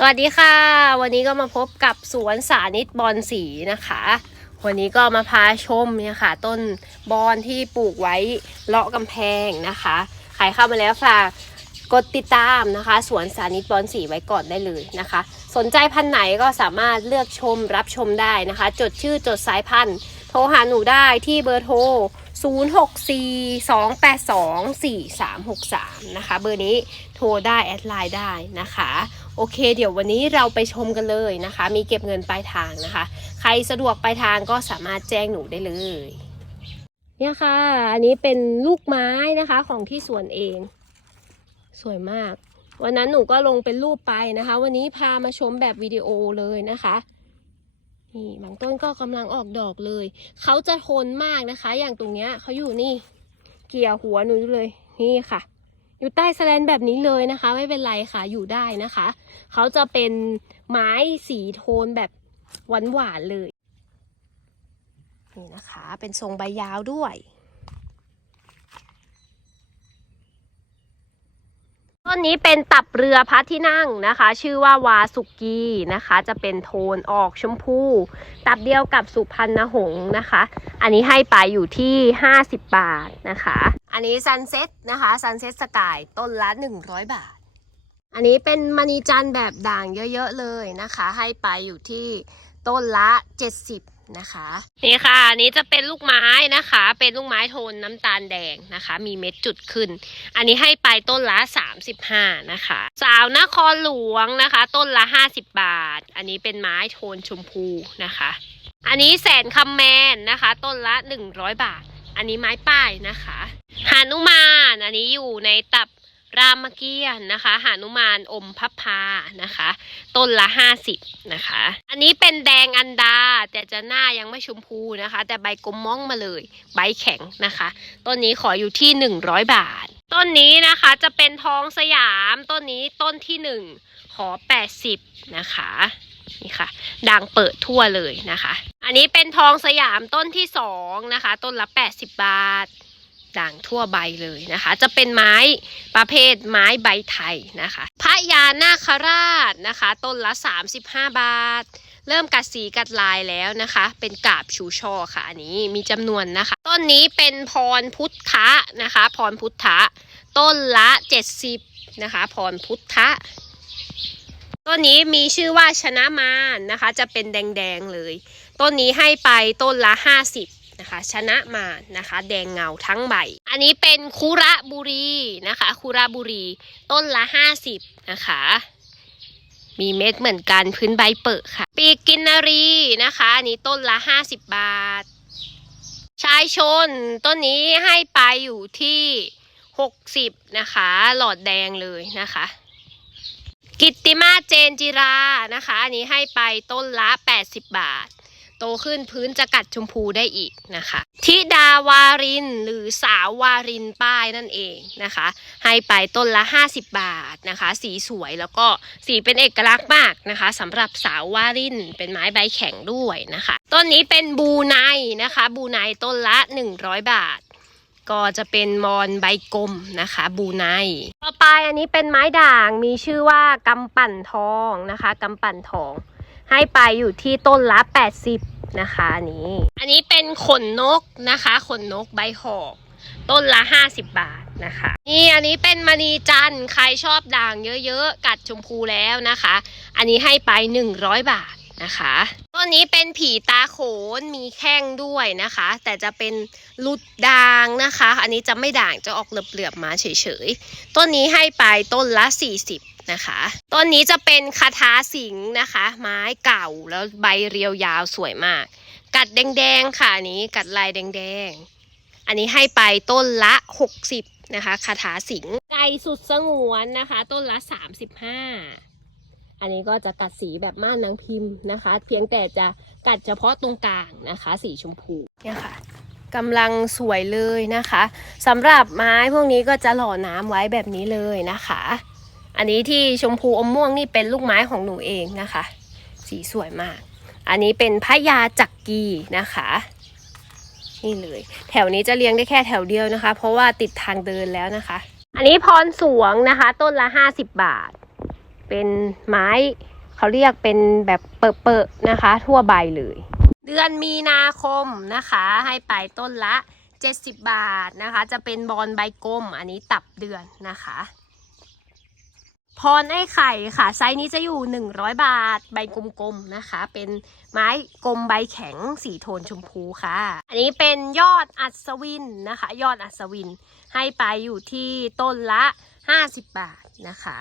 สวัสดีค่ะ วันนี้ก็มาพบกับสวนสานิตบอนสีนะคะ วันนี้ก็มาพาชมเนี่ยค่ะ ต้นบอนที่ปลูกไว้เลาะกำแพงนะคะใครเข้ามาแล้วฝากกดติดตามนะคะ สวนสานิตบอนสีไว้ก่อนได้เลยนะคะ สนใจพันธุ์ไหนก็สามารถเลือกชมรับชมได้นะคะ จดชื่อจดสายพันธุ์ โทรหาหนูได้ที่เบอร์โทร 0642824363 นะคะ เบอร์นี้โทรได้แอดไลน์ได้นะคะ โอเค เดี๋ยววันนี้เราไปชมกันเลยนะคะ มีเก็บเงินปลายทางนะคะ ใครสะดวกปลายทางก็สามารถแจ้งหนูได้เลย เนี่ยค่ะ อันนี้เป็นลูกไม้นะคะของที่สวนเอง สวยมาก วันนั้นหนูก็ลงเป็นรูปไปนะคะ วันนี้พามาชมแบบวิดีโอเลยนะคะนี่บางต้นก็กำลังออกดอกเลย เขาจะทนมากนะคะ อย่างตรงเนี้ยเขาอยู่นี่ เกี่ยวหัวหนูเลย นี่ค่ะ อยู่ใต้สแลนแบบนี้เลยนะคะ ไม่เป็นไรค่ะอยู่ได้นะคะ เขาจะเป็นไม้สีโทนแบบหวานหวานๆเลย นี่นะคะ เป็นทรงใบยาวด้วย ต้นนี้เป็นตับเรือพระที่นั่งนะคะ ชื่อว่าวาสุกีนะคะ จะเป็นโทนออกชมพู ตับเดียวกับสุพรรณหงส์นะคะ อันนี้ให้ไปอยู่ที่ 50 บาทนะคะ อันนี้ซันเซ็ตนะคะซันเซ็ตสกายต้นละ 100 บาท อันนี้เป็นมณีจันทร์แบบด่างเยอะๆเลยนะคะ ให้ไปอยู่ที่ต้นละ 70 นะคะ นี่ค่ะอันนี้จะเป็นลูกไม้นะคะ เป็นลูกไม้โทนน้ำตาลแดงนะคะ มีเม็ดจุดขึ้น อันนี้ให้ไปต้นละ 35 นะคะ สาวนครหลวงนะคะ ต้นละ 50 บาท อันนี้เป็นไม้โทนชมพูนะคะ อันนี้แสนคำแมนนะคะ ต้นละ 100 บาท อันนี้ไม้ป้ายนะคะหานุมาน อันนี้อยู่ในตับ รามเกียรตินะคะหานุมานอมพับพานะคะ ต้นละ50นะคะ อันนี้เป็นแดงอันดา แต่จะหน้ายังไม่ชมพูนะคะ แต่ใบกลมม่องมาเลย ใบแข็งนะคะ ต้นนี้ขออยู่ที่100บาท ต้นนี้นะคะจะเป็นทองสยาม ต้นนี้ต้นที่1ขอ80นะคะนี่ค่ะด่างเปิดทั่วเลยนะคะ อันนี้เป็นทองสยามต้นที่2นะคะ ต้นละ80บาท ด่างทั่วใบเลยนะคะ จะเป็นไม้ประเภทไม้ใบไทยนะคะพระยานาคราชนะคะ ต้นละ 35 บาท เริ่มกัดสีกัดลายแล้วนะคะ เป็นกาบชูช่อค่ะอันนี้มีจำนวนนะคะ ต้นนี้เป็นพรพุทธะนะคะ พรพุทธะ ต้นละ 70นะคะ พรพุทธะต้นนี้มีชื่อว่าชนะมารนะคะ จะเป็นแดงๆเลย ต้นนี้ให้ไปต้นละ 50 นะคะ ชนะมานะคะ แดงเงาทั้งใบ อันนี้เป็นคุระบุรีนะคะคุระบุรี ต้นละ 50 นะคะ มีเม็ดเหมือนกันพื้นใบเปิดค่ะ ปีกกินนารีนะคะอันนี้ต้นละ 50 บาท ชายชนต้นนี้ให้ไปอยู่ที่ 60 นะคะ หลอดแดงเลยนะคะกิตติมาเจนจิรานะคะ อันนี้ให้ไปต้นละ 80 บาท โตขึ้นพื้นจะกัดชมพูได้อีกนะคะธิดาวารินหรือสาววารินป้ายนั่นเองนะคะ ให้ไปต้นละ 50 บาทนะคะ สีสวยแล้วก็สีเป็นเอกลักษณ์มากนะคะสำหรับสาววารินเป็นไม้ใบแข็งด้วยนะคะ ต้นนี้เป็นบูไนนะคะ บูไนต้นละ 100 บาทก็จะเป็นมอนใบกลมนะคะบูไนต่อไปอันนี้เป็นไม้ด่างมีชื่อว่ากำปั่นทองนะคะกำปั่นทอง ให้ไปอยู่ที่ต้นละ 80 นะคะอันนี้อันนี้เป็นขนนกนะคะ ขนนกใบหอกต้นละ 50 บาทนะคะ นี่อันนี้เป็นมณีจันทร์ใครชอบด่างเยอะๆ กัดชมพูแล้วนะคะ อันนี้ให้ไป 100 บาทนะคะต้นนี้เป็นผีตาโขนมีแข้งด้วยนะคะ แต่จะเป็นลุดด่างนะคะ อันนี้จะไม่ด่างจะออกเหลือบๆมาเฉยๆต้นนี้ให้ไปต้นละ 40 นะคะต้นนี้จะเป็นคาถาสิงห์นะคะ ไม้เก่าแล้วใบเรียวยาวสวยมาก กัดแดงๆค่ะอันนี้กัดลายแดงๆ อันนี้ให้ไปต้นละ 60นะคะคาถาสิงห์ไก่สุดสงวนนะคะ ต้นละ 35 อันนี้ก็จะกัดสีแบบม่านนางพิมพ์นะคะ เพียงแต่จะกัดเฉพาะตรงกลางนะคะ สีชมพูเนี่ยค่ะกำลังสวยเลยนะคะสำหรับไม้พวกนี้ก็จะหล่อน้ำไว้แบบนี้เลยนะคะ อันนี้ที่ชมพูอมม่วงนี่เป็นลูกไม้ของหนูเองนะคะ สีสวยมาก อันนี้เป็นพญาจักกีนะคะนี่เลย แถวนี้จะเลี้ยงได้แค่แถวเดียวนะคะ เพราะว่าติดทางเดินแล้วนะคะ อันนี้พรสวงนะคะ ต้นละ50บบาท เป็นไม้เขาเรียกเป็นแบบเปอะๆนะคะ ทั่วใบเลย เดือนมีนาคมนะคะ ให้ไปต้นละ 70 บาทนะคะ จะเป็นบอลใบกลมอันนี้ตับเดือนนะคะ พรไอ้ไข่ค่ะ ไซส์นี้จะอยู่ 100 บาท ใบกลมๆนะคะ เป็นไม้กลมใบแข็งสีโทนชมพูค่ะ อันนี้เป็นยอดอัศวินนะคะ ยอดอัศวินให้ไปอยู่ที่ต้นละ 50 บาทนะคะ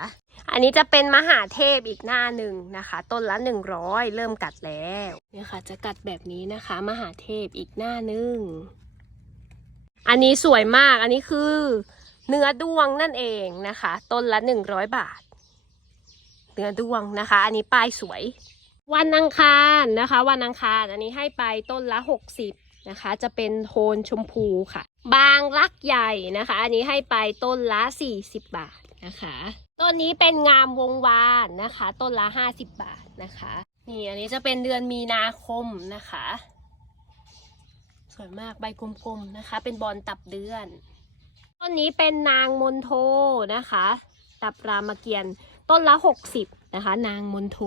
อันนี้จะเป็นมหาเทพอีกหน้าหนึ่งนะคะ ต้นละ 100 เริ่มกัดแล้วเนี่ยค่ะจะกัดแบบนี้นะคะ มหาเทพอีกหน้าหนึ่งอันนี้สวยมากอันนี้คือเนื้อดวงนั่นเองนะคะ ต้นละ 100 บาท เนื้อดวงนะคะ อันนี้ป้ายสวย วันอังคารนะคะ วันอังคารอันนี้ให้ไปต้นละ 60นะคะ จะเป็นโทนชมพูค่ะ บางรักใหญ่นะคะ อันนี้ให้ไปต้นละ 40 บาทนะคะต้นนี้เป็นงามวงวานนะคะ ต้นละ 50 บาทนะคะ นี่อันนี้จะเป็นเดือนมีนาคมนะคะ สวยมากใบกลมๆนะคะ เป็นบอลตับเดือน ต้นนี้เป็นนางมนโทนะคะ ตับรามเกียรติ ต้นละ 60 นะคะ นางมนโท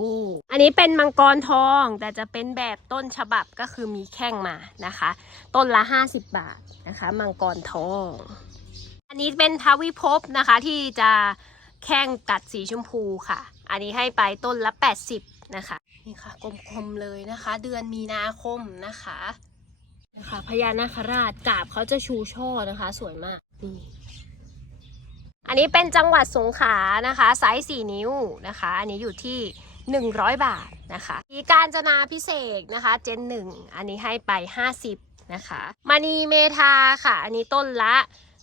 อันนี้เป็นมังกรทองแต่จะเป็นแบบต้นฉบับก็คือมีแข้งมานะคะ ต้นละ 50 บาทนะคะ มังกรทอง อันนี้เป็นทวิภพนะคะที่จะแข้งกัดสีชมพูค่ะ อันนี้ให้ไปต้นละ 80 นะคะ นี่ค่ะกลมๆเลยนะคะ เดือนมีนาคมนะคะนะคะพญานาคราชกาบเขาจะชูช่อนะคะ สวยมากนี่ อันนี้เป็นจังหวัดสงขลานะคะไซส์สี่นิ้วนะคะ อันนี้อยู่ที่ 100 บาทนะคะมีการจนาพิเศษนะคะเจนหนึ่งอันนี้ให้ไป 50นะคะมณีเมทาค่ะ อันนี้ต้นละ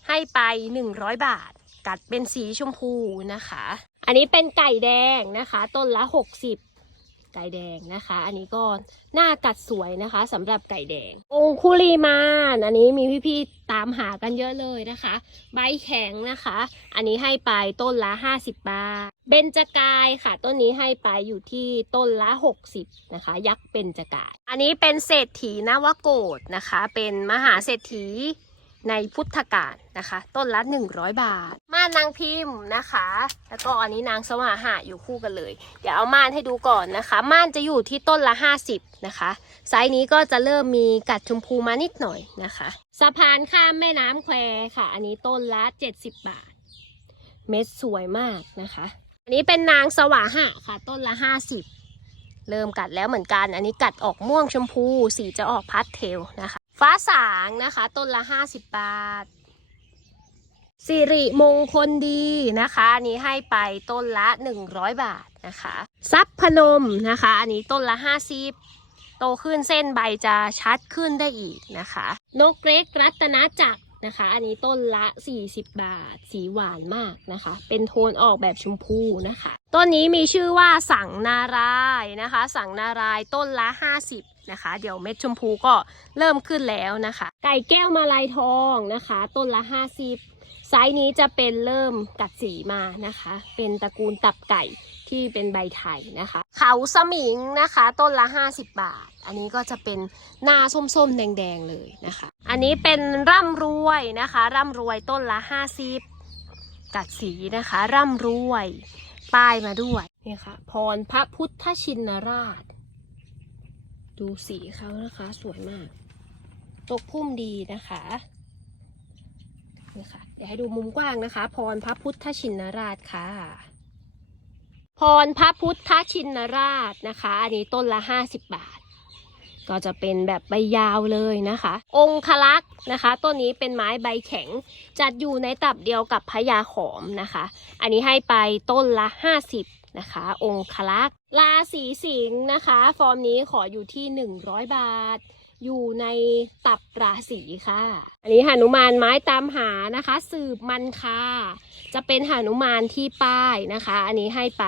ให้ไป 100 บาท กัดเป็นสีชมพูนะคะ อันนี้เป็นไก่แดงนะคะ ต้นละ 60 ไก่แดงนะคะ อันนี้ก็หน้ากัดสวยนะคะสำหรับไก่แดง องคุลีมานอันนี้มีพี่ๆตามหากันเยอะเลยนะคะ ใบแข็งนะคะ อันนี้ให้ไปต้นละ 50 บาท เบญจกายค่ะ ต้นนี้ให้ไปอยู่ที่ต้นละ 60 นะคะ ยักษ์เบญจกาย อันนี้เป็นเศรษฐีนวโกฏนะคะ เป็นมหาเศรษฐี ในพุทธกาลนะคะ ต้นละ 100 บาท ม่านนางพิมพ์นะคะ แล้วก็อันนี้นางสว่าหะอยู่คู่กันเลย เดี๋ยวเอาม่านให้ดูก่อนนะคะ ม่านจะอยู่ที่ต้นละ 50 นะคะ ไซส์นี้ก็จะเริ่มมีกัดชมพูมานิดหน่อยนะคะ สะพานข้ามแม่น้ำแควค่ะ อันนี้ต้นละ 70 บาท เม็ดสวยมากนะคะ อันนี้เป็นนางสว่าหะค่ะ ต้นละ 50 เริ่มกัดแล้วเหมือนกัน อันนี้กัดออกม่วงชมพู สีจะออกพาสเทลนะคะ ฟ้าสางนะคะ ต้นละ 50 บาท สิริมงคลดีนะคะ อันนี้ให้ไปต้นละ 100 บาทนะคะทรัพย์พนมนะคะ อันนี้ต้นละ 50 โตขึ้นเส้นใบจะชัดขึ้นได้อีกนะคะ นกเล็กรัตนจักรนะคะ อันนี้ต้นละ 40 บาท สีหวานมากนะคะ เป็นโทนออกแบบชมพูนะคะ ต้นนี้มีชื่อว่าสังนารายนะคะ สังนารายต้นละ 50 นะคะ เดี๋ยวเม็ดชมพูก็เริ่มขึ้นแล้วนะคะ ไก่แก้วมาลายทองนะคะ ต้นละ50ไซส์นี้จะเป็นเริ่มกัดสีมานะคะ เป็นตระกูลตับไก่ที่เป็นใบไทยนะคะ เขาสมิงนะคะ ต้นละ 50 บาท อันนี้ก็จะเป็นหน้าส้มๆ แดงๆ เลยนะคะ อันนี้เป็นร่ำรวยนะคะ ร่ำรวยต้นละ 50 กัดสีนะคะ ร่ำรวย ป้ายมาด้วยนี่ค่ะพรพระพุทธชินราช ดูสีเขานะคะ สวยมาก ตกพุ่มดีนะคะนี่ค่ะเดี๋ยวให้ดูมุมกว้างนะคะ พรพระพุทธชินราชค่ะ พรพระพุทธชินราชนะคะ อันนี้ต้นละ50บบาท ก็จะเป็นแบบใบยาวเลยนะคะ องคลักษ์นะคะ ต้นนี้เป็นไม้ใบแข็ง จัดอยู่ในตับเดียวกับพญาขอมนะคะ อันนี้ให้ไปต้นละ50นะคะ องคลักษ ราศีสิงห์นะคะ ฟอร์มนี้ขออยู่ที่ 100 บาท อยู่ในตับราศีค่ะ อันนี้หนุมานไม้ตามหานะคะ สืบมันค่ะ จะเป็นหนุมานที่ป้ายนะคะ อันนี้ให้ไป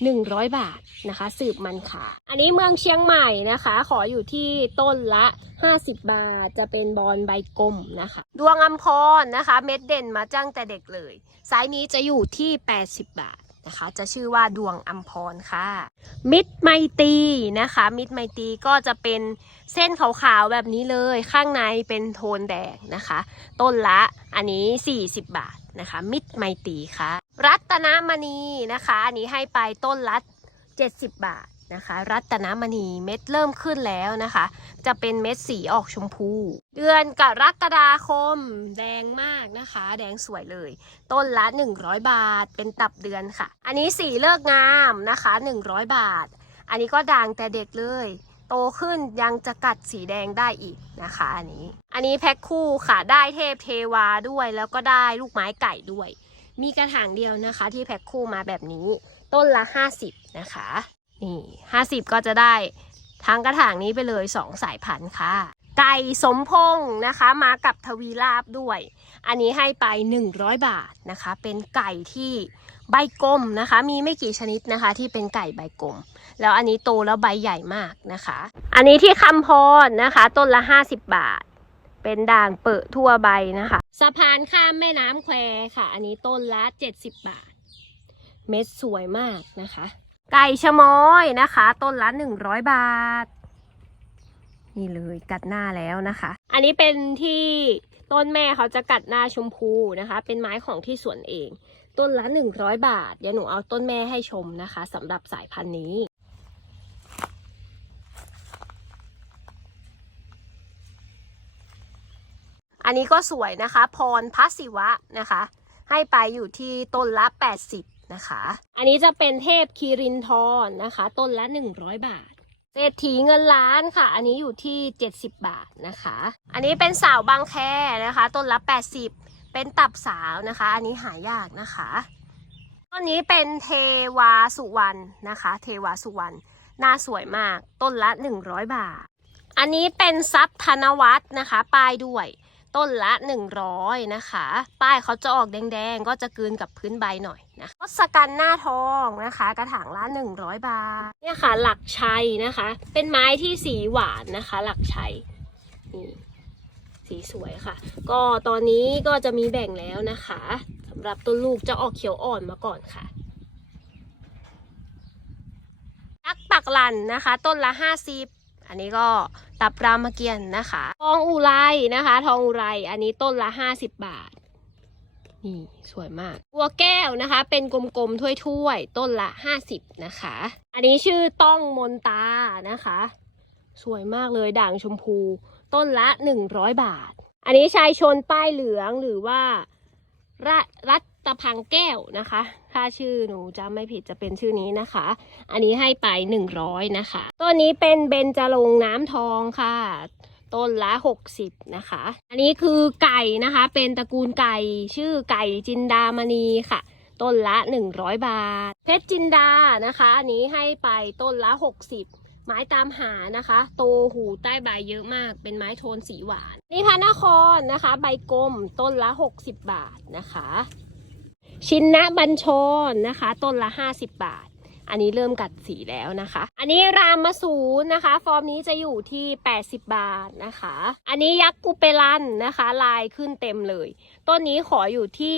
100 บาทนะคะ สืบมันค่ะ อันนี้เมืองเชียงใหม่นะคะ ขออยู่ที่ต้นละ 50 บาท จะเป็นบอลใบกลมนะคะ ดวงอัมพรนะคะ เม็ดเด่นมาจ้างแต่เด็กเลยไซส์นี้จะอยู่ที่ 80 บาท นะคะ จะชื่อว่าดวงอัมพรค่ะ มิดไมตีนะคะ มิดไมตีก็จะเป็นเส้นขาวๆแบบนี้เลยข้างในเป็นโทนแดงนะคะ ต้นละอันนี้ 40 บาทนะคะ มิดไมตีค่ะ รัตนมณีนะคะ อันนี้ให้ไปต้นละ70 บาท นะคะ รัตนมณีเม็ดเริ่มขึ้นแล้วนะคะ จะเป็นเม็ดสีออกชมพู เดือนกรกฎาคม แดงมากนะคะ แดงสวยเลย ต้นละ 100 บาท เป็นตับเดือนค่ะ อันนี้สีเลิกงามนะคะ 100 บาท อันนี้ก็ด่างแต่เด็กเลย โตขึ้นยังจะกัดสีแดงได้อีกนะคะอันนี้ อันนี้แพ็คคู่ค่ะได้เทพเทวาด้วยแล้วก็ได้ลูกไม้ไก่ด้วย มีกระถางเดียวนะคะ ที่แพ็คคู่มาแบบนี้ ต้นละ 50 นะคะ นี่50ก็จะได้ทั้งกระถางนี้ไปเลย2สายพันธุ์ค่ะ ไก่สมพงษ์นะคะมากับทวีลาบด้วย อันนี้ให้ไป 100 บาทนะคะ เป็นไก่ที่ใบกลมนะคะ มีไม่กี่ชนิดนะคะ ที่เป็นไก่ใบกลม แล้วอันนี้โตแล้วใบใหญ่มากนะคะ อันนี้ที่คำพรนะคะ ต้นละ 50 บาท เป็นด่างเปิดทั่วใบนะคะ สะพานข้ามแม่น้ำแควค่ะ อันนี้ต้นละ 70 บาท เม็ดสวยมากนะคะ ไก่ชะม้อยนะคะ ต้นละ100บาท นี่เลยกัดหน้าแล้วนะคะ อันนี้เป็นที่ต้นแม่เขาจะกัดหน้าชมพูนะคะ เป็นไม้ของที่สวนเอง ต้นละ100บาท เดี๋ยวหนูเอาต้นแม่ให้ชมนะคะสำหรับสายพันธุ์นี้อันนี้ก็สวยนะคะ พรพัศิวะนะคะ ให้ไปอยู่ที่ต้นละ 80 นะคะ อันนี้จะเป็นเทพคีรินทรนะคะ ต้นละ 100 บาท เศรษฐีเงินล้านค่ะ อันนี้อยู่ที่ 70 บาทนะคะ อันนี้เป็นสาวบางแคนะคะ ต้นละ 80 เป็นตับสาวนะคะ อันนี้หายากนะคะต้นนี้เป็นเทวาสุวรรณนะคะ เทวาสุวรรณหน้าสวยมาก ต้นละ 100 บาท อันนี้เป็นซับธนวัฒน์นะคะ ป้ายด้วย ต้นละ 100 นะคะ ป้ายเขาจะออกแดงๆ ก็จะกลืนกับพื้นใบหน่อยนะทศกัณฐ์หน้าทองนะคะ กระถางละ 100 บาท เนี่ยค่ะ หลักชัยนะคะ เป็นไม้ที่สีหวานนะคะ หลักชัยนี่สีสวยค่ะ ก็ตอนนี้ก็จะมีแบ่งแล้วนะคะสำหรับต้นลูกจะออกเขียวอ่อนมาก่อนค่ะยักษ์ปักลันนะคะ ต้นละ 50 อันนี้ก็ ตับรามเกียรตินะคะ ทองอุไรนะคะ ทองอุไรอันนี้ต้นละ50บบาท นี่สวยมากบัวแก้วนะคะ เป็นกลมๆถ้วยๆ ต้นละ50นะคะ อันนี้ชื่อต้องมนตานะคะ สวยมากเลยด่างชมพู ต้นละ100บาท อันนี้ชายชนป้ายเหลืองหรือว่ารัรั ตะพังแก้วนะคะ ถ้าชื่อหนูจำไม่ผิดจะเป็นชื่อนี้นะคะ อันนี้ให้ไป100นะคะต้นนี้เป็นเบญจรงน้ำทองค่ะต้นละ 60 นะคะ อันนี้คือไก่นะคะ เป็นตระกูลไก่ชื่อไก่จินดามณีค่ะ ต้นละ 100 บาท เพชรจินดานะคะ อันนี้ให้ไปต้นละ 60 ไม้ตามหานะคะ โตหูใต้ใบเยอะมาก เป็นไม้โทนสีหวาน นี่พระนครนะคะ ใบกลมต้นละ 60 บาทนะคะ ชินนะบัญชรนะคะ ต้นละ 50 บาท อันนี้เริ่มกัดสีแล้วนะคะ อันนี้รามมาสูนนะคะ ฟอร์มนี้จะอยู่ที่ 80 บาทนะคะ อันนี้ยักษ์กุเปลันนะคะ ลายขึ้นเต็มเลย ต้นนี้ขออยู่ที่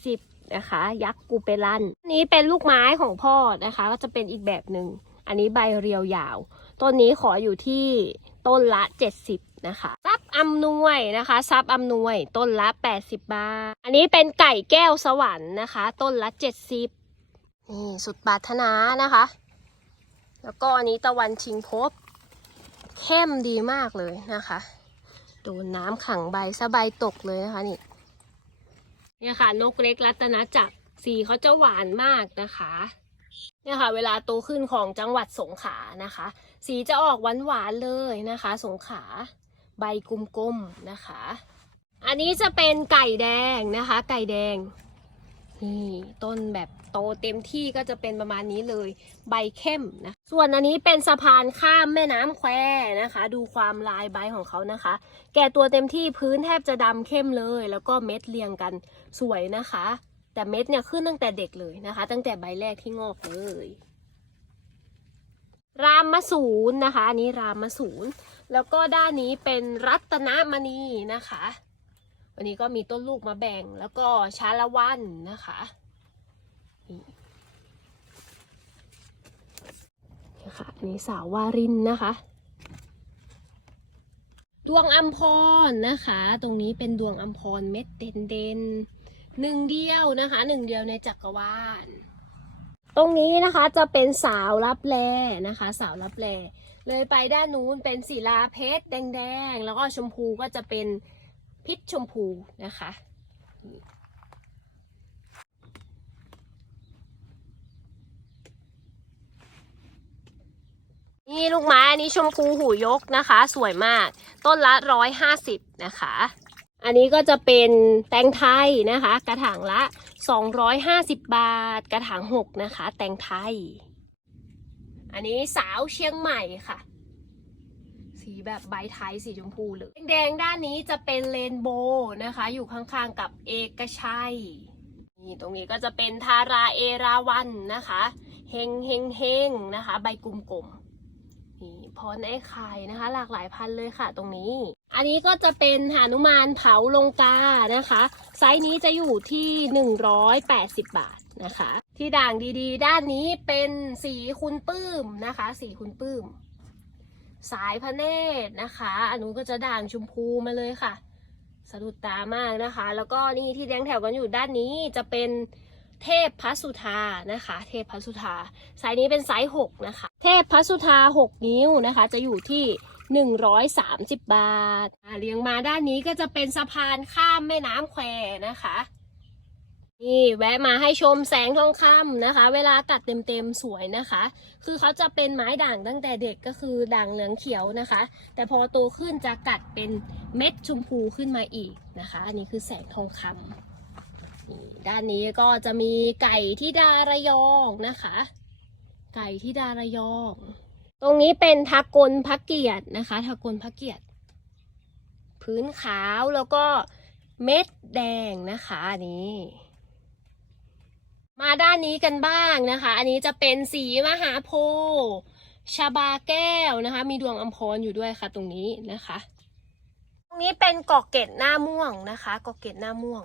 70นะคะ ยักษ์กูเปลันอันนี้เป็นลูกไม้ของพ่อนะคะ ก็จะเป็นอีกแบบหนึ่ง อันนี้ใบเรียวยาว ต้นนี้ขออยู่ที่ ต้นละ 70 นะคะซับอำนวยนะคะซับอำนวยต้นละ 80 บาท อันนี้เป็นไก่แก้วสวรรค์นะคะ ต้นละ 70 นี่สุดปรารถนานะคะ แล้วก็อันนี้ตะวันชิงพบ เข้มดีมากเลยนะคะ โดนน้ำขังใบสะใบตกเลยนะคะนี่เนี่ยค่ะนกเล็กรัตนจักรสีเขาจะหวานมากนะคะเนี่ยค่ะ เวลาโตขึ้นของจังหวัดสงขลานะคะ สีจะออกหวานหวานๆเลยนะคะ สงขาใบกลมๆนะคะ อันนี้จะเป็นไก่แดงนะคะ ไก่แดงนี่ต้นแบบโตเต็มที่ก็จะเป็นประมาณนี้เลยใบเข้มนะ ส่วนอันนี้เป็นสะพานข้ามแม่น้ำแควนะคะ ดูความลายใบของเขานะคะ แก่ตัวเต็มที่พื้นแทบจะดำเข้มเลย แล้วก็เม็ดเรียงกันสวยนะคะ แต่เม็ดเนี่ยขึ้นตั้งแต่เด็กเลยนะคะ ตั้งแต่ใบแรกที่งอกเลย รามมาศูนนะคะ อันนี้รามมาศูนแล้วก็ด้านนี้เป็นรัตนมณีนะคะ วันนี้ก็มีต้นลูกมาแบ่งแล้วก็ชาละวันนะคะนี่ค่ะนี่สาววารินนะคะดวงอัมพรนะคะ ตรงนี้เป็นดวงอัมพรเม็ดเด่นเด่นหนึ่งเดียวนะคะหนึ่งเดียวในจักรวาล ตรงนี้นะคะจะเป็นสาวรับแลนะคะ สาวรับแลเลยไปด้านนู้นเป็นศิลาเพชรแดงๆ แล้วก็ชมพูก็จะเป็นพิษชมพูนะคะ นี่ลูกไม้อันนี้ชมพูหูยกนะคะ สวยมากต้นละร้อยห้าสิบนะคะ อันนี้ก็จะเป็นแตงไทยนะคะ กระถางละ สองร้อยห้าสิบบาท กระถางหกนะคะ แตงไทย อันนี้สาวเชียงใหม่ค่ะ สีแบบใบไทยสีชมพูเลยแดงด้านนี้จะเป็นเรนโบว์นะคะ อยู่ข้างๆกับเอกชัย นี่ตรงนี้ก็จะเป็นทาราเอราวันนะคะ เฮงเฮงเฮงนะคะ ใบกลมๆ นี่พรไอ้ไข่นะคะ หลากหลายพันเลยค่ะตรงนี้ อันนี้ก็จะเป็นหานุมานเผาลงกานะคะ ไซส์นี้จะอยู่ที่ 180 บาทนะคะ ที่ด่างดีๆ ด้านนี้เป็นสีคุณปื้มนะคะ สีคุณปื้ม สายพระเนตรนะคะ อันนู้นก็จะด่างชมพูมาเลยค่ะ สะดุดตามากนะคะ แล้วก็นี่ที่เลี้ยงแถวกันอยู่ด้านนี้จะเป็น เทพพัสุธานะคะ เทพพัสุธาไซส์นี้เป็นไซส์6นะคะ เทพพัสุธา 6 นิ้วนะคะ จะอยู่ที่ 130 บาทอ่าเลี้ยงมาด้านนี้ก็จะเป็นสะพานข้ามแม่น้ำแควนะคะนี่แวะมาให้ชมแสงทองคำนะคะ เวลากัดเต็มๆสวยนะคะ คือเขาจะเป็นไม้ด่างตั้งแต่เด็กก็คือด่างเหลืองเขียวนะคะ แต่พอโตขึ้นจะกัดเป็นเม็ดชมพูขึ้นมาอีกนะคะ อันนี้คือแสงทองคำ ด้านนี้ก็จะมีไก่ที่ดาระยองนะคะ ไก่ที่ดาระยอง ตรงนี้เป็นทากลพักเกียรตินะคะทากลพักเกียรติพื้นขาวแล้วก็เม็ดแดงนะคะนี้ มาด้านนี้กันบ้างนะคะ อันนี้จะเป็นสีมหาโพธิ์ชาบาแก้วนะคะ มีดวงอัมพรอยู่ด้วยค่ะ ตรงนี้นะคะ ตรงนี้เป็นกอกเกตหน้าม่วงนะคะกอกเกตหน้าม่วง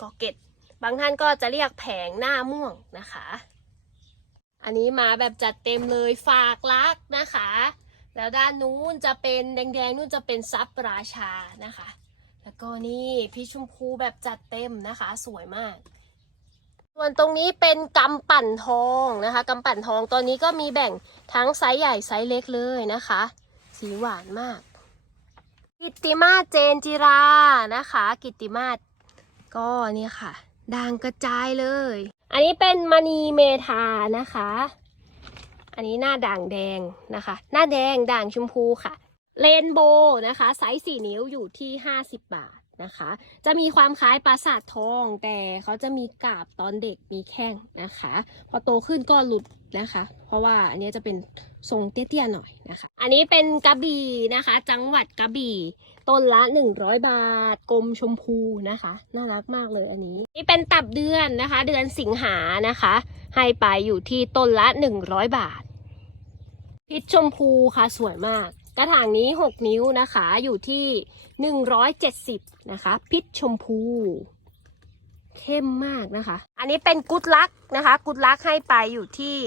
กอเกตบางท่านก็จะเรียกแผงหน้าม่วงนะคะ อันนี้มาแบบจัดเต็มเลยฝากรักนะคะ แล้วด้านนู้นจะเป็นแดงๆนู่นจะเป็นซับราชานะคะ แล้วก็นี่พี่ชมพูแบบจัดเต็มนะคะ สวยมาก ส่วนตรงนี้เป็นกำปั่นทองนะคะกำปั่นทองตอนนี้ก็มีแบ่งทั้งไซส์ใหญ่ไซส์เล็กเลยนะคะ สีหวานมาก กิตติมาเจนจิรานะคะ กิตติมาศ ก็เนี่ยค่ะด่างกระจายเลย อันนี้เป็นมณีเมทานะคะ อันนี้หน้าด่างแดงนะคะ หน้าแดงด่างชมพูค่ะ เรนโบว์นะคะ ไซส์สี่นิ้วอยู่ที่ห้าสิบบาท นะคะ จะมีความคล้ายปราสาททองแต่เขาจะมีกาบตอนเด็กมีแข้งนะคะ พอโตขึ้นก็หลุดนะคะ เพราะว่าอันนี้จะเป็นทรงเตี้ยๆหน่อยนะคะ อันนี้เป็นกระบี่นะคะ จังหวัดกระบี่ต้นละ 100 บาท กลมชมพูนะคะ น่ารักมากเลยอันนี้ นี่เป็นตับเดือนนะคะ เดือนสิงหานะคะ ให้ไปอยู่ที่ต้นละ 100 บาท พิษชมพูค่ะสวยมาก กระถางนี้ 6 นิ้วนะคะ อยู่ที่ 170 นะคะ พิษชมพู เข้มมากนะคะ อันนี้เป็นกุดลักนะคะ กุดลักให้ไปอยู่ที่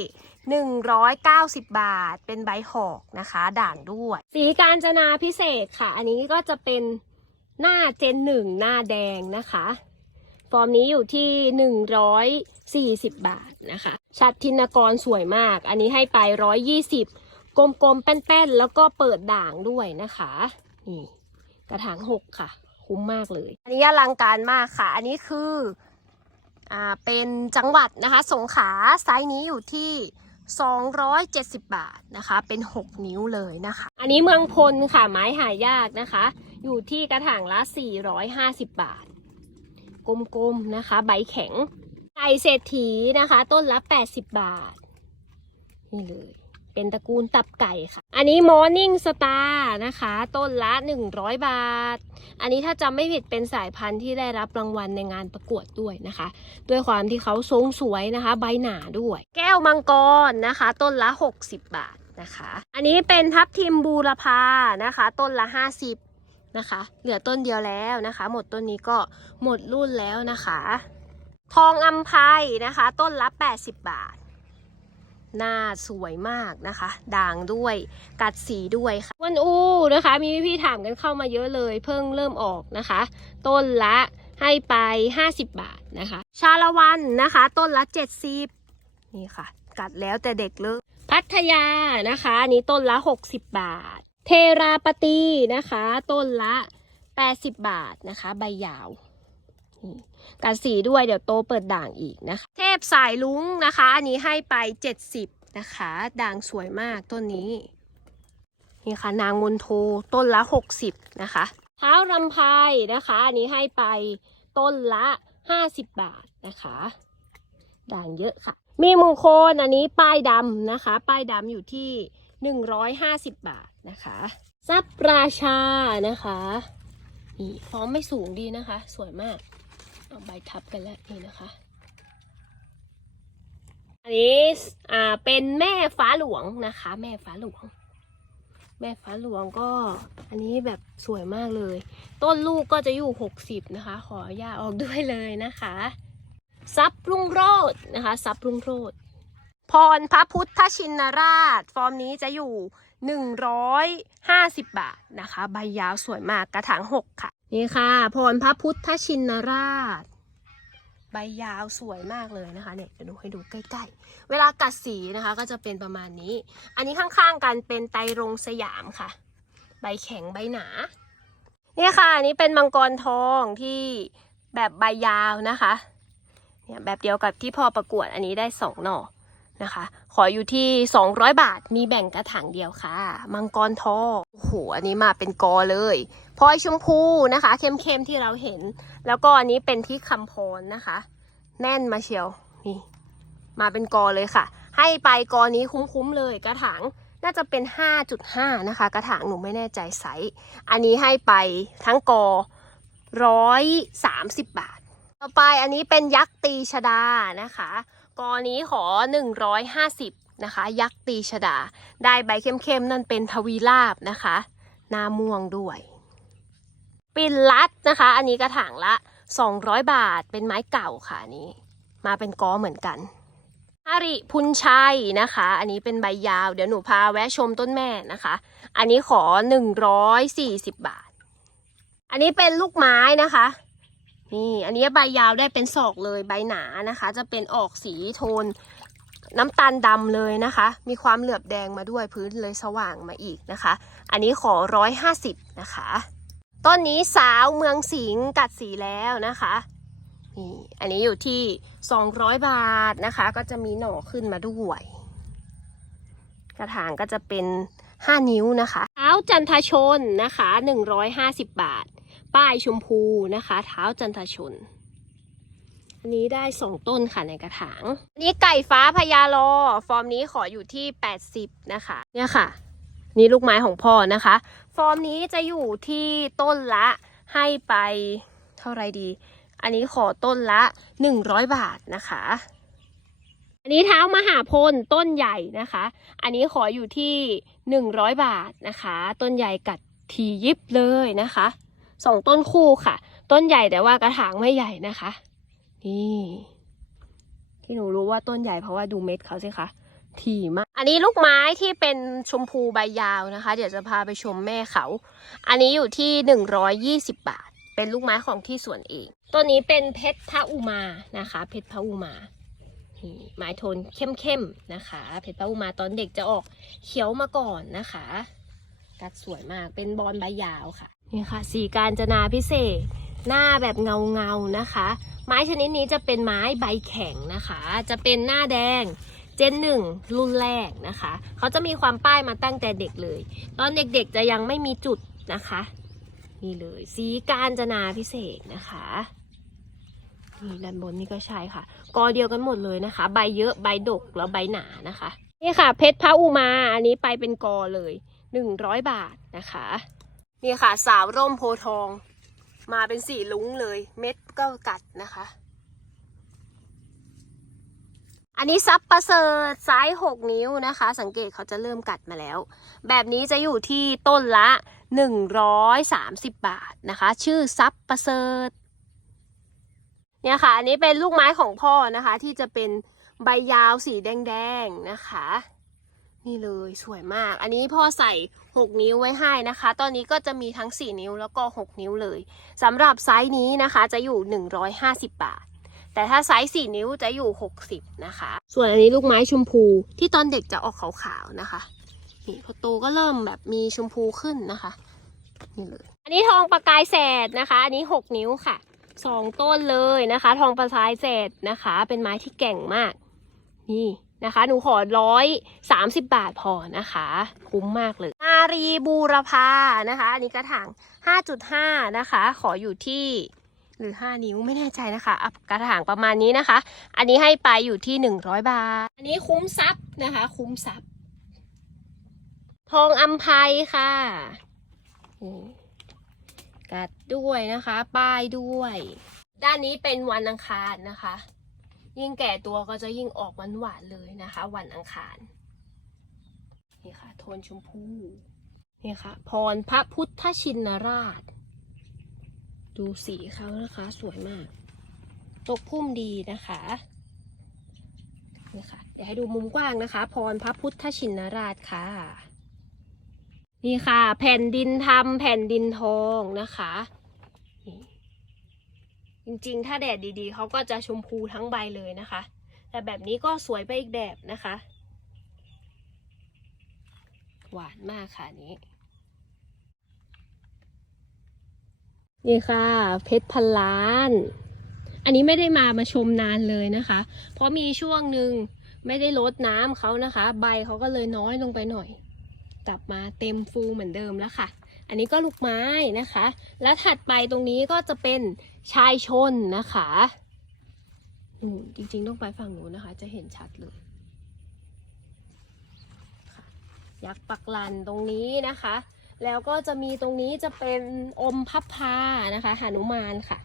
190 บาท เป็นใบหอกนะคะ ด่างด้วย สีการจนาพิเศษค่ะ อันนี้ก็จะเป็นหน้าเจนหนึ่งหน้าแดงนะคะ ฟอร์มนี้อยู่ที่ 140 บาทนะคะ ชัดทินกรสวยมาก อันนี้ให้ไป 120 กลมๆแป้นๆ แล้วก็เปิดด่างด้วยนะคะนี่กระถางหกค่ะ คุ้มมากเลย อันนี้อลังการมากค่ะ อันนี้คืออ่าเป็นจังหวัดนะคะ สงขลาไซส์นี้อยู่ที่ 270 บาทนะคะ เป็น 6 นิ้วเลยนะคะ อันนี้เมืองพลค่ะไม้หายากนะคะ อยู่ที่กระถางละ 450 บาท กลมๆนะคะ ใบแข็งไก่เศรษฐีนะคะ ต้นละ 80 บาท นี่เลย เป็นตระกูลตับไก่ค่ะ อันนี้ Morning Star นะคะ ต้นละ 100 บาท อันนี้ถ้าจำไม่ผิดเป็นสายพันธุ์ที่ได้รับรางวัลในงานประกวดด้วยนะคะ ด้วยความที่เขาทรงสวยนะคะ ใบหนาด้วย แก้วมังกรนะคะ ต้นละ 60 บาทนะคะ อันนี้เป็นทับทิมบูรพานะคะ ต้นละ 50นะคะ เหลือต้นเดียวแล้วนะคะ หมดต้นนี้ก็หมดรุ่นแล้วนะคะ ทองอัมไพนะคะ ต้นละ 80 บาท หน้าสวยมากนะคะ ด่างด้วย กัดสีด้วยค่ะวันอูนะคะ มีพี่ๆถามกันเข้ามาเยอะเลย เพิ่งเริ่มออกนะคะ ต้นละให้ไป 50 บาทนะคะ ชาละวันนะคะ ต้นละ 70 นี่ค่ะ กัดแล้วแต่เด็กเลยพัทยานะคะอันนี้ต้นละ 60 บาท เทราปตีนะคะ ต้นละ 80 บาทนะคะ ใบยาวนี่ กัดสีด้วยเดี๋ยวโตเปิดด่างอีกนะคะ เทพสายลุงนะคะ อันนี้ให้ไป 70 นะคะ ด่างสวยมากต้นนี้ นี่ค่ะนางมนโทต้นละ 60 นะคะเท้ารำไพนะคะ อันนี้ให้ไปต้นละ 50 บาทนะคะ ด่างเยอะค่ะ มีมงคลอันนี้ป้ายดำนะคะ ป้ายดำอยู่ที่ 150 บาทนะคะซับราชานะคะนี่ฟอร์มไม่สูงดีนะคะ สวยมาก เอาใบทับกันแล้วนี่นะคะ อันนี้อ่าเป็นแม่ฟ้าหลวงนะคะ แม่ฟ้าหลวง แม่ฟ้าหลวงก็อันนี้แบบสวยมากเลย ต้นลูกก็จะอยู่60นะคะ ขออนุญาออกด้วยเลยนะคะซับรุ่งโรจน์นะคะซับรุ่งโรจน์พรพระพุทธชินราช ฟอร์มนี้จะอยู่ 150 บาทนะคะ ใบยาวสวยมากกระถาง 6 ค่ะ นี่ค่ะพรพระพุทธชินราช ใบยาวสวยมากเลยนะคะเนี่ยเดี๋ยวดูให้ดูใกล้ๆ เวลากัดสีนะคะก็จะเป็นประมาณนี้ อันนี้ข้างๆกันเป็นไตรรงสยามค่ะ ใบแข็งใบหนาเนี่ยค่ะอันนี้เป็นมังกรทองที่แบบใบยาวนะคะเนี่ยแบบเดียวกับที่พ่อประกวดอันนี้ได้สองหน่อนะคะ ขออยู่ที่ 200 บาทมีแบ่งกระถางเดียวค่ะ มังกรทองโอ้โหอันนี้มาเป็นกอเลย พลอยชมพูนะคะเข้มๆที่เราเห็น แล้วก็อันนี้เป็นที่คำพรนะคะ แน่นมาเชียวนี่มาเป็นกอเลยค่ะ ให้ไปกอนี้คุ้มๆเลยกระถางน่าจะเป็น 5.5 นะคะ กระถางหนูไม่แน่ใจไซส์อันนี้ให้ไปทั้งกอ130บาท ต่อไปอันนี้เป็นยักษ์ตีชดานะคะ กอนี้ขอ150นะคะ ยักษ์ตีชดา ได้ใบเข้มๆ นั่นเป็นทวีลาบนะคะ หน้าม่วงด้วย ปินลัดนะคะ อันนี้กระถางละ 200 บาท เป็นไม้เก่าค่ะนี้ มาเป็นกอเหมือนกันฮาริพุนชัยนะคะ อันนี้เป็นใบยาว เดี๋ยวหนูพาแวะชมต้นแม่นะคะ อันนี้ขอ 140 บาท อันนี้เป็นลูกไม้นะคะ นี่ อันนี้ใบยาวได้เป็นศอกเลยใบหนานะคะ จะเป็นออกสีโทนน้ำตาลดำเลยนะคะ มีความเหลือบแดงมาด้วยพื้นเลยสว่างมาอีกนะคะ อันนี้ขอ 150นะคะ ต้นนี้สาวเมืองสิงกัดสีแล้วนะคะนี่อันนี้อยู่ที่ 200 บาทนะคะ ก็จะมีหน่อขึ้นมาด้วย กระถางก็จะเป็น 5 นิ้วนะคะเท้าจันทชนนะคะ 150 บาท ป้ายชมพูนะคะ เท้าจันทชน อันนี้ได้ 2 ต้นค่ะในกระถาง อันนี้ไก่ฟ้าพญาลอ ฟอร์มนี้ขออยู่ที่ 80 นะคะ เนี่ยค่ะ นี่ลูกไม้ของพ่อนะคะ ฟอร์มนี้จะอยู่ที่ต้นละให้ไปเท่าไรดี อันนี้ขอต้นละ 100 บาทนะคะ อันนี้เท้ามหาพลต้นใหญ่นะคะ อันนี้ขออยู่ที่ 100 บาทนะคะ ต้นใหญ่กัดทียิบเลยนะคะสองต้นคู่ค่ะ ต้นใหญ่แต่ว่ากระถางไม่ใหญ่นะคะ นี่ ที่หนูรู้ว่าต้นใหญ่เพราะว่าดูเม็ดเขาสิคะ ถี่มาก อันนี้ลูกไม้ที่เป็นชมพูใบยาวนะคะ เดี๋ยวจะพาไปชมแม่เขา อันนี้อยู่ที่ 120 บาท เป็นลูกไม้ของที่สวนเองตัวนี้เป็นเพชรพระอุมานะคะ เพชรพระอุมานี่ไม้โทนเข้มๆนะคะ เพชรพระอุมาตอนเด็กจะออกเขียวมาก่อนนะคะกัดสวยมาก เป็นบอลใบยาวค่ะ นี่ค่ะ สีการจนาพิเศษ หน้าแบบเงาเงาๆนะคะ ไม้ชนิดนี้จะเป็นไม้ใบแข็งนะคะ จะเป็นหน้าแดง เจนหนึ่งรุ่นแรกนะคะ เขาจะมีความป้ายมาตั้งแต่เด็กเลย ตอนเด็กๆจะยังไม่มีจุดนะคะ นี่เลย สีการจนาพิเศษนะคะนี่ด้านบนนี่ก็ใช่ค่ะ กอเดียวกันหมดเลยนะคะ ใบเยอะใบดกแล้วใบหนานะคะ นี่ค่ะ เพชรพระอุมา อันนี้ไปเป็นกอเลยหนึ่งร้อยบาทนะคะ นี่ค่ะ สาวร่มโพทอง มาเป็นสีลุ้งเลย เม็ดก็กัดนะคะ อันนี้ซับประเสริฐไซส์6นิ้วนะคะ สังเกตเขาจะเริ่มกัดมาแล้ว แบบนี้จะอยู่ที่ต้นละ 130 บาทนะคะ ชื่อซับประเสริฐเนี่ยค่ะ อันนี้เป็นลูกไม้ของพ่อนะคะ ที่จะเป็นใบยาวสีแดงๆนะคะ นี่เลยสวยมาก อันนี้พ่อใส่ 6 นิ้วไว้ให้นะคะ ตอนนี้ก็จะมีทั้ง 4 นิ้วแล้วก็ 6 นิ้วเลยสำหรับไซส์นี้นะคะจะอยู่ 150 บาท แต่ถ้าไซส์4นิ้วจะอยู่ 60 นะคะ ส่วนอันนี้ลูกไม้ชมพูที่ตอนเด็กจะออกขาวๆนะคะ นี่พอโตก็เริ่มแบบมีชมพูขึ้นนะคะ นี่เลย อันนี้ทองประกายแสดนะคะ อันนี้ 6 นิ้วค่ะสองต้นเลยนะคะ ทองประกายแสดนะคะ เป็นไม้ที่แก่งมาก นี่นะคะ หนูขอร้อยสามสิบบาทพอนะคะ คุ้มมากเลยอารีบูรพานะคะ อันนี้กระถางห้าจุดห้านะคะ ขออยู่ที่ หรือ 5 นิ้วไม่แน่ใจนะคะอะกระถางประมาณนี้นะคะ อันนี้ให้ไปอยู่ที่ 100 บาท อันนี้คุ้มทรัพย์นะคะ คุ้มทรัพย์ทองอัมภัยค่ะกัดด้วยนะคะ ป้ายด้วย ด้านนี้เป็นวันอังคารนะคะ ยิ่งแก่ตัวก็จะยิ่งออกหวานหวานเลยนะคะ วันอังคารนี่ค่ะ โทนชมพูนี่ค่ะ พรพระพุทธชินราช ดูสีเขานะคะ สวยมาก ตกพุ่มดีนะคะนี่ค่ะเดี๋ยวให้ดูมุมกว้างนะคะ พรพระพุทธชินราชค่ะ นี่ค่ะ แผ่นดินทำแผ่นดินทองนะคะจริงๆ ถ้าแดดดีๆ เขาก็จะชมพูทั้งใบเลยนะคะ แต่แบบนี้ก็สวยไปอีกแบบนะคะ หวานมากค่ะอัน นี่ค่ะ เพชรพันล้าน อันนี้ไม่ได้มามาชมนานเลยนะคะ เพราะมีช่วงหนึ่งไม่ได้ลดน้ำเขานะคะ ใบเขาก็เลยน้อยลงไปหน่อย กลับมาเต็มฟูเหมือนเดิมแล้วค่ะ อันนี้ก็ลูกไม้นะคะ แล้วถัดไปตรงนี้ก็จะเป็นชายชนนะคะจริงๆต้องไปฝั่งนู้นนะคะ จะเห็นชัดเลย ยักษ์ปักลันตรงนี้นะคะ แล้วก็จะมีตรงนี้จะเป็นอมพับพานะคะหนุมานค่ะ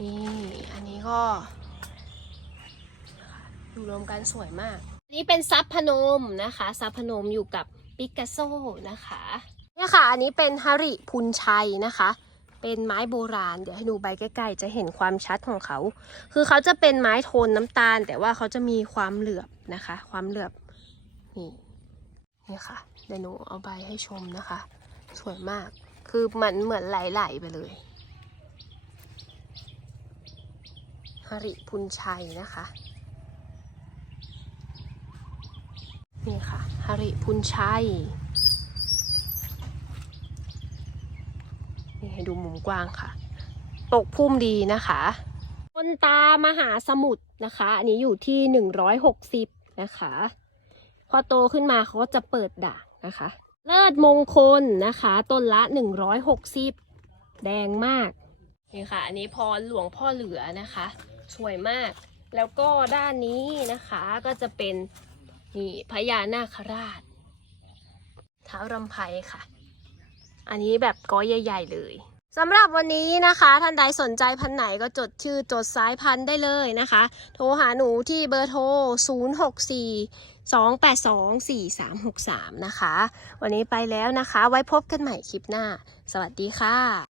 นี่อันนี้ก็ดูรวมกันสวยมากอันนี้เป็นซับพนมนะคะซับพนมอยู่กับปิกัสโซนะคะเนี่ยค่ะ อันนี้เป็นฮาริพุนชัยนะคะ เป็นไม้โบราณ เดี๋ยวให้ดูใบใกล้ๆ จะเห็นความชัดของเขา คือเขาจะเป็นไม้โทนน้ำตาล แต่ว่าเขาจะมีความเหลือบนะคะ ความเหลือบ นี่ นี่ค่ะ เดี๋ยวหนูเอาใบให้ชมนะคะ สวยมาก คือมันเหมือนไหลๆไปเลยฮาริพุนชัยนะคะ นี่ค่ะฮาริพุนชัย นี่ให้ดูมุมกว้างค่ะ ตกพุ่มดีนะคะต้นตามหาสมุทรนะคะ อันนี้อยู่ที่หนึ่งร้อยหกสิบนะคะ พอโตขึ้นมาเขาก็จะเปิดด่างนะคะ เลิศมงคลนะคะต้นละหนึ่งร้อยหกสิบแดงมากนี่ค่ะ อันนี้พรหลวงพ่อเหลือนะคะ สวยมาก แล้วก็ด้านนี้นะคะก็จะเป็นนี่พญานาคราชเท้ารำไพค่ะ อันนี้แบบก้อยใหญ่ ๆ เลยสำหรับวันนี้นะคะ ท่านใดสนใจพันไหนก็จดชื่อจดสายพันธุ์ได้เลยนะคะ โทรหาหนูที่เบอร์โทร 064 4363นะคะ วันนี้ไปแล้วนะคะ ไว้พบกันใหม่คลิปหน้า สวัสดีค่ะ